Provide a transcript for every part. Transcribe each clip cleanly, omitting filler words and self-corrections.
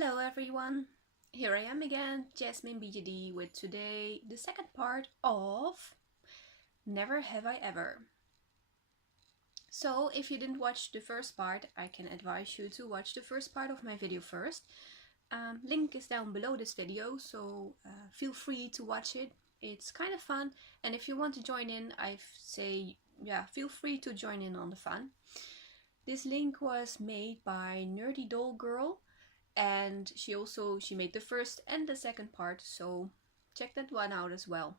Hello everyone, here I am again, Yasmin BGD, with today the second part of Never Have I Ever. So if you didn't watch the first part, I can advise you to watch the first part of my video first. Link is down below this video, so feel free to watch it. It's kind of fun, and if you want to join in, I say, yeah, feel free to join in on the fun. This link was made by Nerdydollgirl, and she made the first and the second part, so check that one out as well.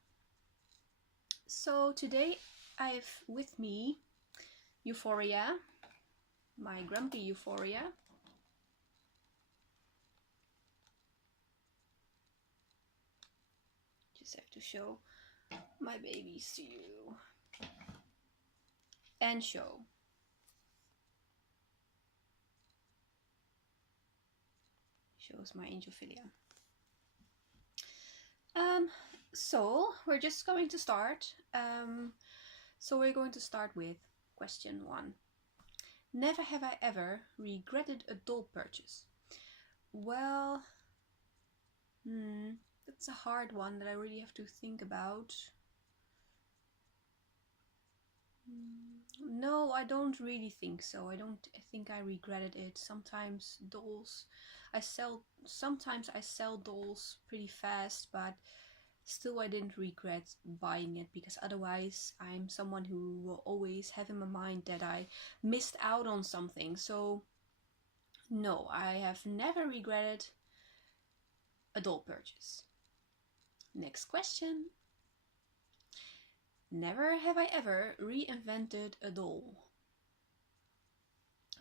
So today I have with me Euphoria, my grumpy Euphoria. Just have to show my babies to you and shows my Angelophilia. So we're just going to start. So we're going to start with question 1. Never have I ever regretted a doll purchase. Well, that's a hard one that I really have to think about. No, I don't really think so. I don't think I regretted it. Sometimes sometimes I sell dolls pretty fast, but still I didn't regret buying it, because otherwise I'm someone who will always have in my mind that I missed out on something. So no, I have never regretted a doll purchase. Next question. Never have I ever reinvented a doll.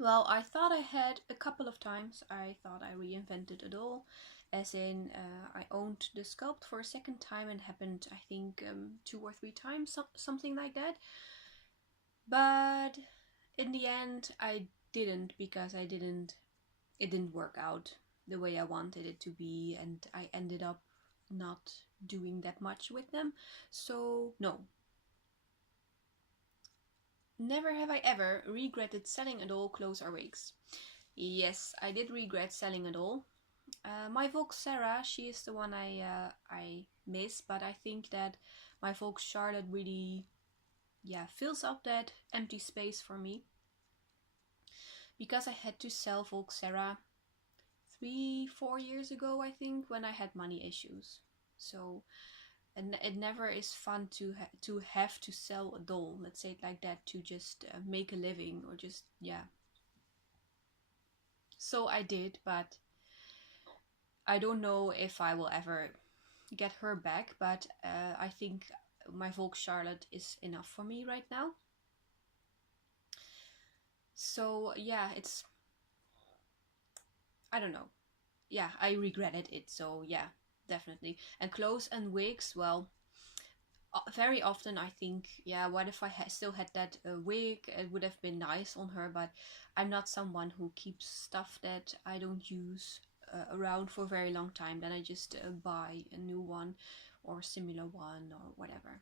Well, I thought I had a couple of times. I thought I reinvented a doll, as in I owned the sculpt for a second time, and happened I think 2 or 3 times, something like that. But in the end I didn't, because it didn't work out the way I wanted it to be, and I ended up not doing that much with them. So no. Never have I ever regretted selling a doll, clothes or wigs. Yes, I did regret selling a doll. My Volk Sarah, she is the one I miss, but I think that my Volk Charlotte really, fills up that empty space for me. Because I had to sell Volk Sarah 3-4 years ago, I think, when I had money issues. So it never is fun to have to sell a doll, let's say it like that, to just make a living, or just, So I did, but I don't know if I will ever get her back, but I think my Volk Charlotte is enough for me right now. So yeah, I don't know. Yeah, I regretted it, so yeah, definitely. And clothes and wigs, well, very often I think, what if I still had that wig? It would have been nice on her, but I'm not someone who keeps stuff that I don't use around for a very long time. Then I just buy a new one or similar one or whatever.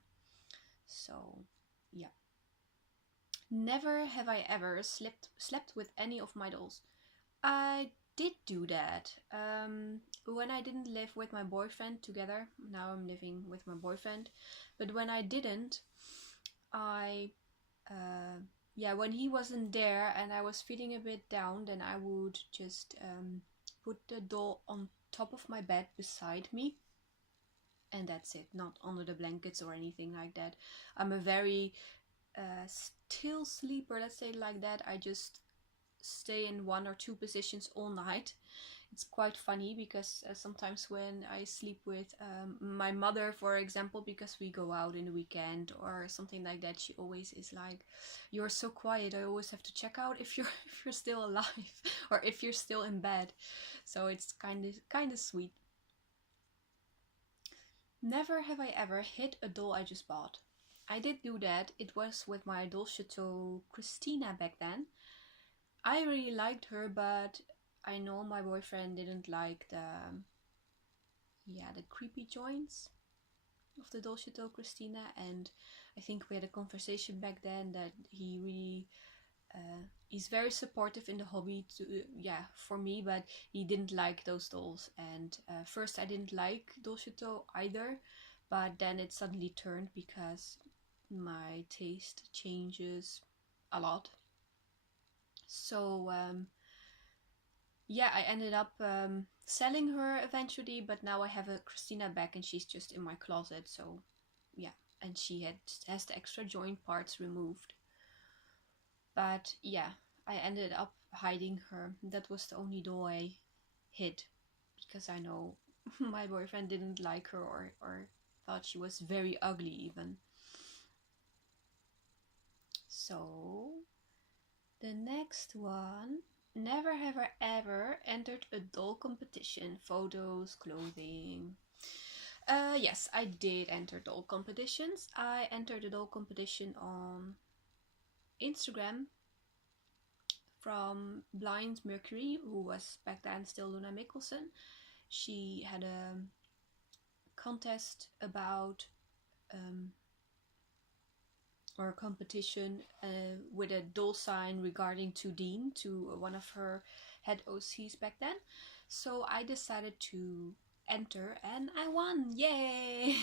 So yeah. Never have I ever slept with any of my dolls. I did do that when I didn't live with my boyfriend together. Now I'm living with my boyfriend, but when I didn't, I when he wasn't there and I was feeling a bit down, then I would just put the doll on top of my bed beside me, and that's it, not under the blankets or anything like that. I'm a very still sleeper, let's say it like that. I just stay in 1 or 2 positions all night. It's quite funny, because sometimes when I sleep with my mother, for example, because we go out in the weekend or something like that, she always is like, "You're so quiet, I always have to check out if you're still alive or if you're still in bed." So it's kind of sweet. Never have I ever hid a doll I just bought. I did do that. It was with my doll chateau Christina back then. I really liked her, but I know my boyfriend didn't like the creepy joints of the Dolce Chateau Christina, and I think we had a conversation back then that he really he's very supportive in the hobby to yeah, for me, but he didn't like those dolls. And first I didn't like Dolcetto either, but then it suddenly turned because my taste changes a lot. So yeah, I ended up selling her eventually, but now I have a Christina back and she's just in my closet. So yeah, and she has the extra joint parts removed. But yeah, I ended up hiding her. That was the only doll I hid because I know my boyfriend didn't like her, or thought she was very ugly even. So the next one. Never have I ever entered a doll competition. Photos, clothing. Yes, I did enter doll competitions. I entered a doll competition on Instagram from Blind Mercury, who was back then still Luna Mickelson. She had a contest about or a competition with a doll sign regarding to Dean, to one of her head OCs back then. So I decided to enter and I won. Yay!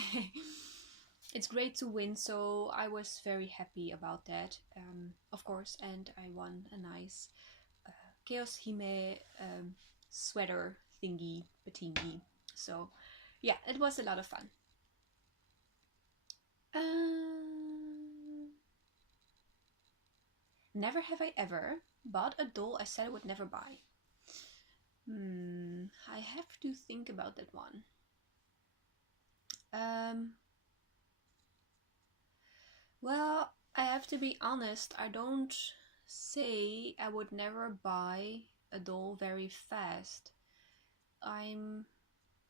It's great to win, so I was very happy about that, of course, and I won a nice Chaos Hime sweater thingy patingy. So yeah, it was a lot of fun. Never have I ever bought a doll I said I would never buy. I have to think about that one. Well, I have to be honest, I don't say I would never buy a doll very fast. I'm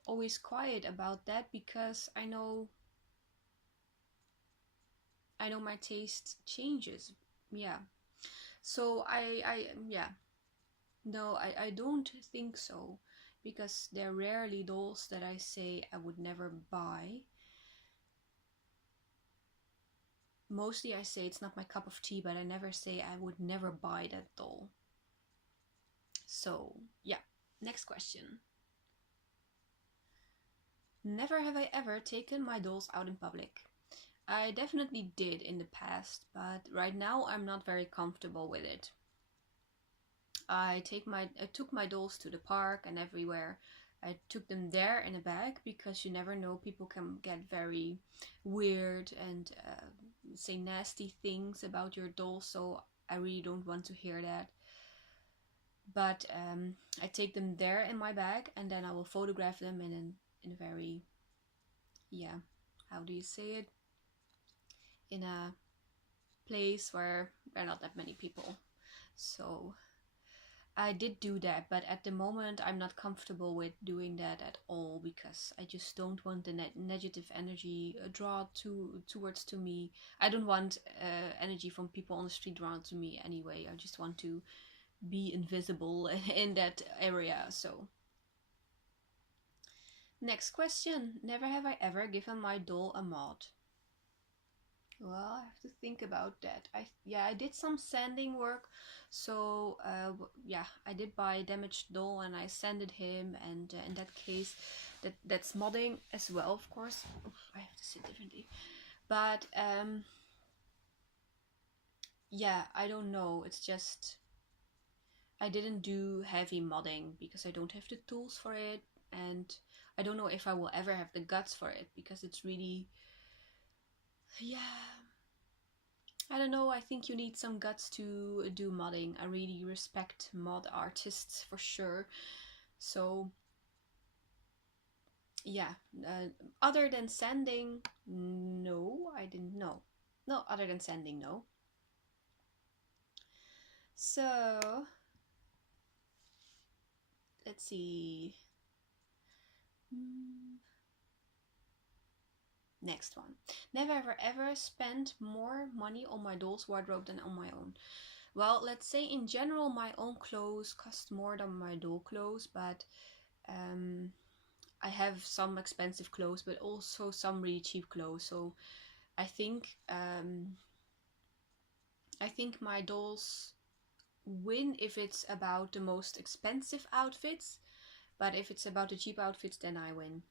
always quiet about that because I know my taste changes. Yeah. So yeah. No, I don't think so, because there are rarely dolls that I say I would never buy. Mostly I say it's not my cup of tea, but I never say I would never buy that doll. So yeah, next question. Never have I ever taken my dolls out in public. I definitely did in the past, but right now I'm not very comfortable with it. I took my dolls to the park and everywhere. I took them there in a bag because you never know, people can get very weird and say nasty things about your doll, so I really don't want to hear that. But I take them there in my bag and then I will photograph them in a very, yeah, how do you say it? In a place where there are not that many people. So I did do that, but at the moment I'm not comfortable with doing that at all because I just don't want the negative energy drawn towards to me. I don't want energy from people on the street drawn to me anyway. I just want to be invisible in that area. So next question. Never have I ever given my doll a mod. Well, I have to think about that. I did some sanding work, so yeah, I did buy a damaged doll and I sanded him, and in that case, that's modding as well, of course. Oof, I have to sit differently, but yeah, I don't know. It's just I didn't do heavy modding because I don't have the tools for it, and I don't know if I will ever have the guts for it because it's really, yeah. I don't know, I think you need some guts to do modding. I really respect mod artists for sure. So, yeah. Other than sanding, no, I didn't know. No, other than sanding, no. So, let's see. Next one. Never ever ever spent more money on my doll's wardrobe than on my own. Well, let's say in general my own clothes cost more than my doll clothes, but I have some expensive clothes, but also some really cheap clothes. So I think my dolls win if it's about the most expensive outfits, but if it's about the cheap outfits, then I win.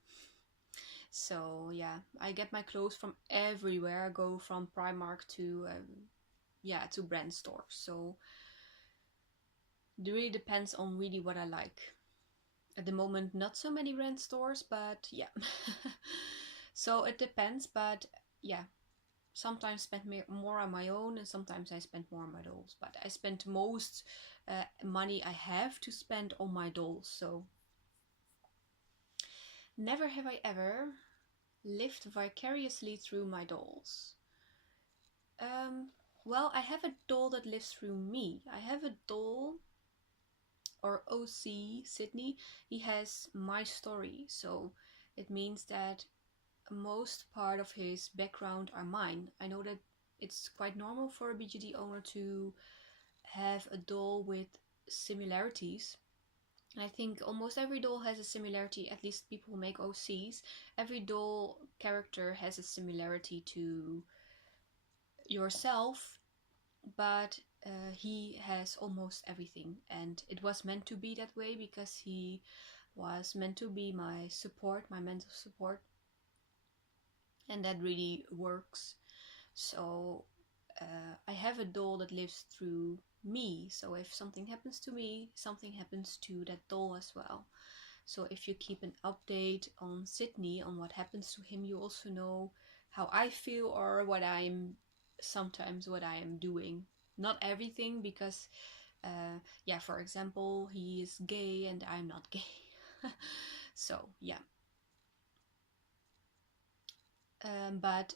So yeah, I get my clothes from everywhere. I go from Primark to to brand stores. So it really depends on really what I like. At the moment, not so many brand stores, but yeah. So it depends, but yeah, sometimes spend more on my own, and sometimes I spend more on my dolls. But I spend most money I have to spend on my dolls. So never have I ever lived vicariously through my dolls. Um, well, I have a doll that lives through me. I have a doll, or OC Sydney. He has my story, so it means that most part of his background are mine. I know that it's quite normal for a BGD owner to have a doll with similarities. I think almost every doll has a similarity, at least people who make OCs. Every doll character has a similarity to yourself, but he has almost everything, and it was meant to be that way because he was meant to be my support, my mental support, and that really works. So I have a doll that lives through me, so if something happens to me, something happens to that doll as well. So if you keep an update on Sydney, on what happens to him, you also know how I feel, or what I am doing. Not everything, because for example, he is gay and I'm not gay. So yeah. But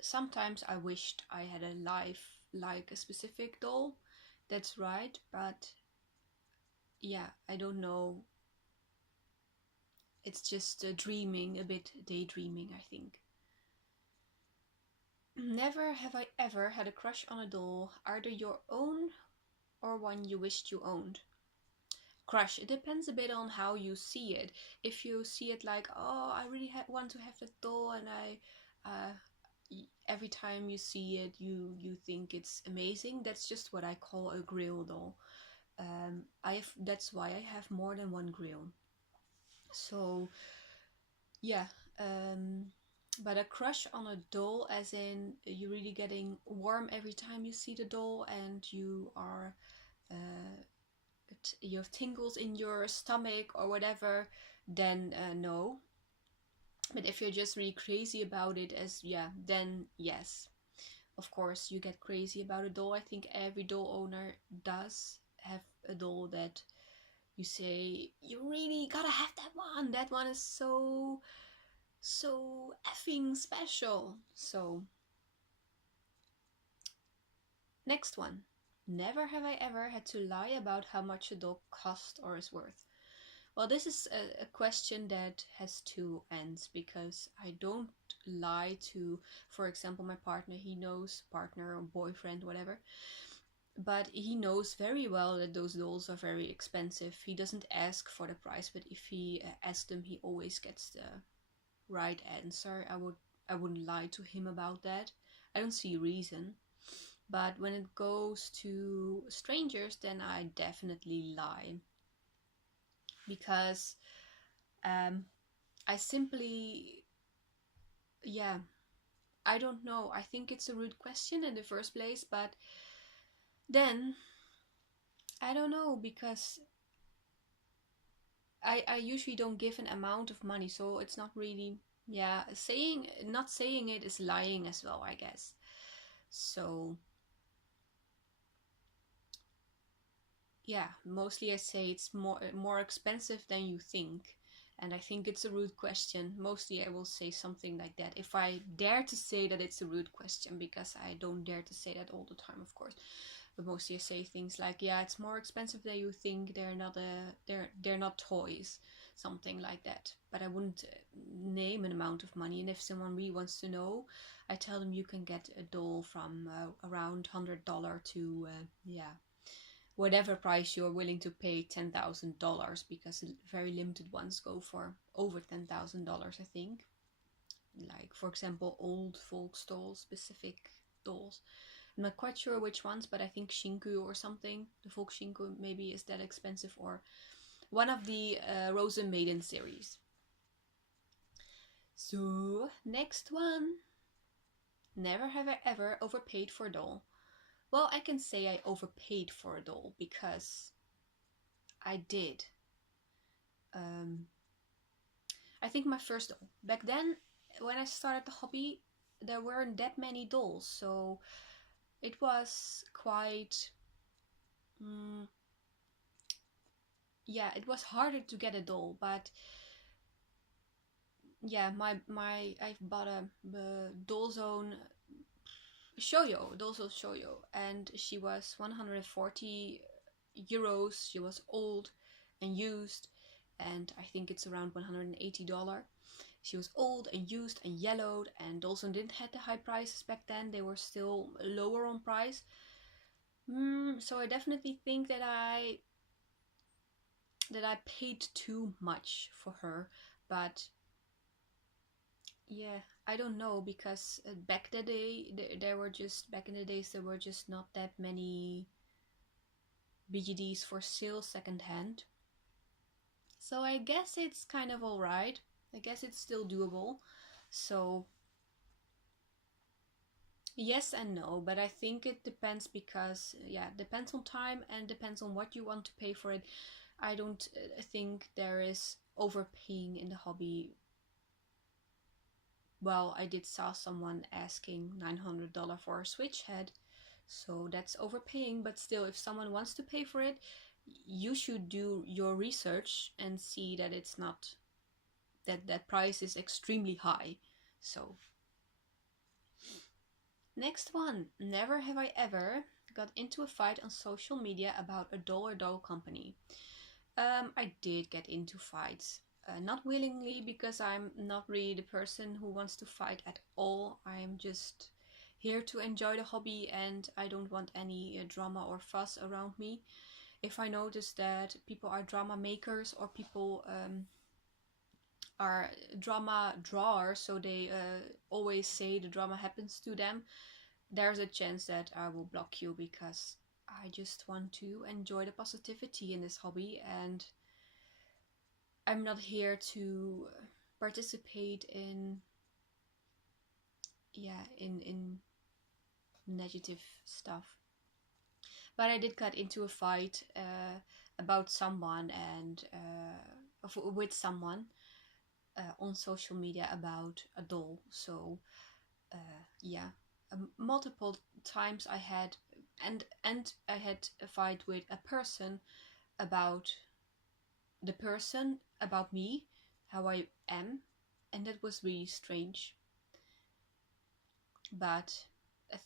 sometimes I wished I had a life like a specific doll. That's right, but yeah, I don't know. It's just dreaming, a bit daydreaming, I think. Never have I ever had a crush on a doll, either your own or one you wished you owned. Crush, it depends a bit on how you see it. If you see it like, oh, I really want to have that doll, and uh, every time you see it, you think it's amazing. That's just what I call a grail doll. That's why I have more than one grail. So yeah, but a crush on a doll, as in you're really getting warm every time you see the doll, and you are you have tingles in your stomach or whatever, then no. But if you're just really crazy about it, then yes, of course you get crazy about a doll. I think every doll owner does have a doll that you say, you really gotta have that one. That one is so effing special. So next one. Never have I ever had to lie about how much a doll costs or is worth. Well, this is a question that has two ends, because I don't lie to, for example, my partner. He knows, partner or boyfriend, whatever, but he knows very well that those dolls are very expensive. He doesn't ask for the price, but if he asks them, he always gets the right answer. I wouldn't lie to him about that. I don't see a reason. But when it goes to strangers, then I definitely lie, because I simply, yeah, I don't know. I think it's a rude question in the first place, but then I don't know, because I usually don't give an amount of money, so it's not really, yeah, not saying it is lying as well, I guess. So yeah, mostly I say it's more expensive than you think. And I think it's a rude question. Mostly I will say something like that, if I dare to say that it's a rude question, because I don't dare to say that all the time, of course. But mostly I say things like, yeah, it's more expensive than you think. They're not toys, something like that. But I wouldn't name an amount of money. And if someone really wants to know, I tell them you can get a doll from around $100 to whatever price you're willing to pay, $10,000, because very limited ones go for over $10,000, I think. Like, for example, old folk dolls, specific dolls. I'm not quite sure which ones, but I think Shinku or something. The Volksshinku maybe is that expensive, or one of the Rosen Maiden series. So, next one. Never have I ever overpaid for a doll. Well, I can say I overpaid for a doll because I did. I think my first doll. Back then, when I started the hobby, there weren't that many dolls, so it was quite... yeah, it was harder to get a doll, but yeah, I've bought a Dollzone Shoujo, and she was 140 euros. She was old and used, and I think it's around $180. She was old and used and yellowed, and Dollzone didn't have the high prices back then. They were still lower on price. So I definitely think that I paid too much for her, but yeah, I don't know, because back in the days there were just not that many BGDs for sale secondhand. So I guess it's kind of alright. I guess it's still doable. So yes and no, but I think it depends, because yeah, it depends on time and depends on what you want to pay for it. I don't think there is overpaying in the hobby. Well, I did saw someone asking $900 for a Switch head, so that's overpaying, but still, if someone wants to pay for it, you should do your research and see that it's not, that price is extremely high. So, next one. Never have I ever got into a fight on social media about a doll or doll company. I did get into fights. Not willingly, because I'm not really the person who wants to fight at all. I'm just here to enjoy the hobby, and I don't want any drama or fuss around me. If I notice that people are drama makers, or people are drama drawers, so they always say the drama happens to them, there's a chance that I will block you, because I just want to enjoy the positivity in this hobby, and I'm not here to participate in negative stuff. But I did get into a fight about someone, and with someone on social media about a doll. So yeah, multiple times I had, and I had a fight with a person about the person, about me, how I am, and that was really strange. But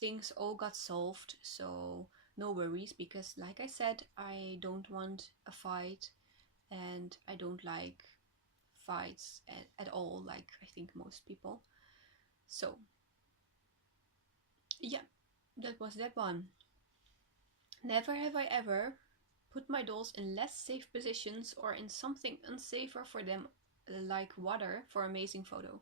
things all got solved, so no worries, because like I said, I don't want a fight, and I don't like fights at all, like I think most people. So yeah, that was that one. Never have I ever put my dolls in less safe positions or in something unsafer for them, like water, for amazing photo.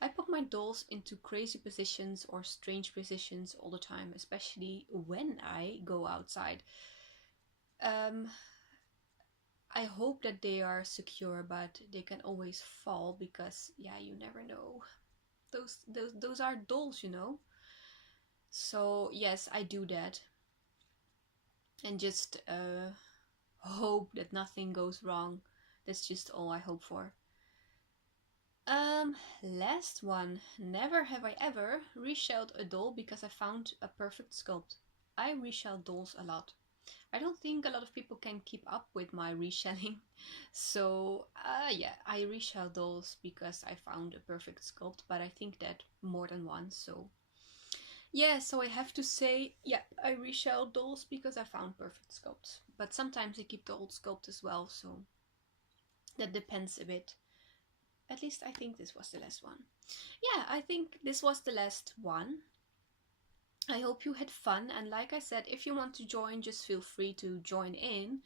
I put my dolls into crazy positions or strange positions all the time, especially when I go outside. I hope that they are secure, but they can always fall, because yeah, you never know. Those are dolls, you know. So yes, I do that, and just hope that nothing goes wrong. That's just all I hope for. Last one. Never have I ever reshelled a doll because I found a perfect sculpt. I reshell dolls a lot. I don't think a lot of people can keep up with my reshelling. So, yeah, I reshell dolls because I found a perfect sculpt, but I think that more than once, so... Yeah, so I have to say, yeah, I reshell dolls because I found perfect sculpts. But sometimes I keep the old sculpt as well, so that depends a bit. At least I think this was the last one. Yeah, I think this was the last one. I hope you had fun, and like I said, if you want to join, just feel free to join in.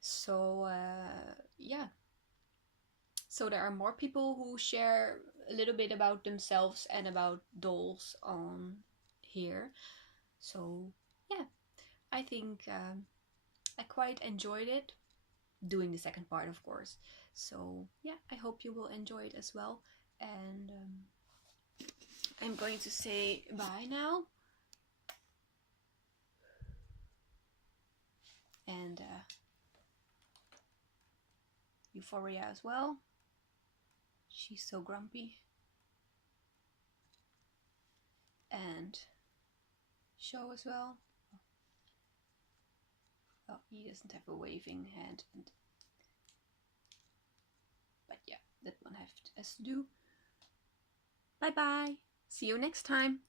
So yeah, so there are more people who share a little bit about themselves and about dolls on here. So yeah, I think I quite enjoyed it, doing the second part, of course. So yeah, I hope you will enjoy it as well. And I'm going to say bye now. And Euphoria as well. She's so grumpy. And Show as well. Oh, he doesn't have a waving hand. But yeah, that one has to do. Bye bye. See you next time.